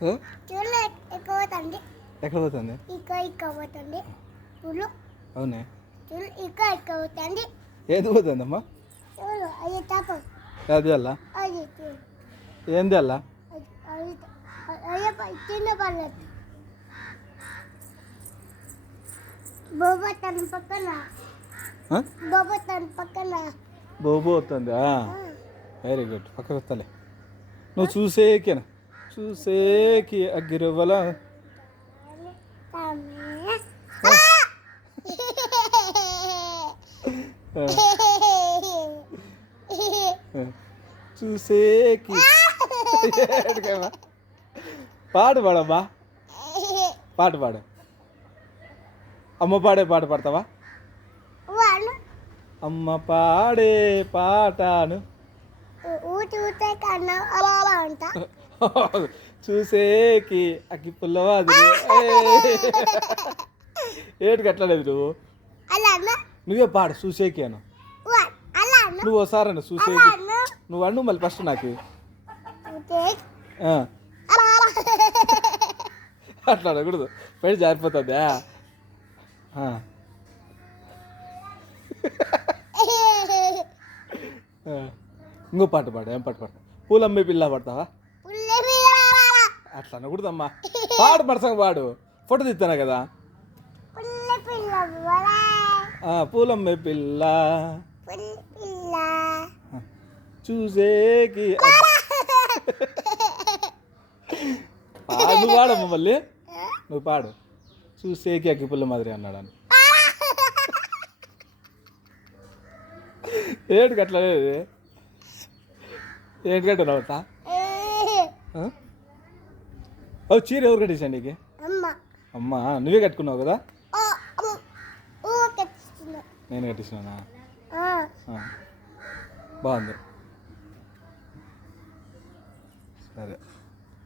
చూడు ఎక్కువ పోతుంది. ఎక్కడ పోతుంది? ఎక్కువ పోతుంది. చూడు. అవునే. చూడు ఎక్కువ పోతుంది. ఏది పోతుందమ్మా? చూడు అది తాపం. అది అలా అది ఏంది అలా? చిన్న పర్లేదు. బోబో తన పక్కన. బోబో తన పక్కన. బోబో వస్తుందా? Very good. పక్కకు వస్తలే. నువ్వు చూసేకేనా? చూసేకి అగ్గిరవ్వల చూసేకి పాడు పాడమ్మా. పాట పాడు. అమ్మ పాడే పాట పాడతావా? అమ్మ పాడే పాటను చూసేకి అగ్గి పుల్లవాది. ఏటికి అట్లలేదు నువ్వు. నువ్వే పాడు చూసేకి అను. నువ్వు ఒకసారి అను చూసేకి. నువ్వు అను మళ్ళీ ఫస్ట్ నాకు. అట్లా అనకూడదు, పైన జారిపోతుందా? ఇంకో పాట పాడు. ఏం పాట పాడు? పూలమ్మే పిల్ల పాడతావా? అట్లా అనకూడదమ్మా. పాడు పడసంగ పాడు. ఫోటో తీస్తానా కదా. పూలమ్మే పిల్ల చూసేకి. నువ్వు పాడమ్మా మళ్ళీ. నువ్వు పాడు. చూసేకి అగ్గి పుల్ల మాదిరి అన్నాడు. ఏంటికి అట్లా లేదు? ఏంటికంటే నవ్వుతా? చీర ఎవరు కట్టేసా నీకు? అమ్మా నువ్వే కట్టుకున్నావు కదా. నేను కట్టించినా? బాగుంది. సరే.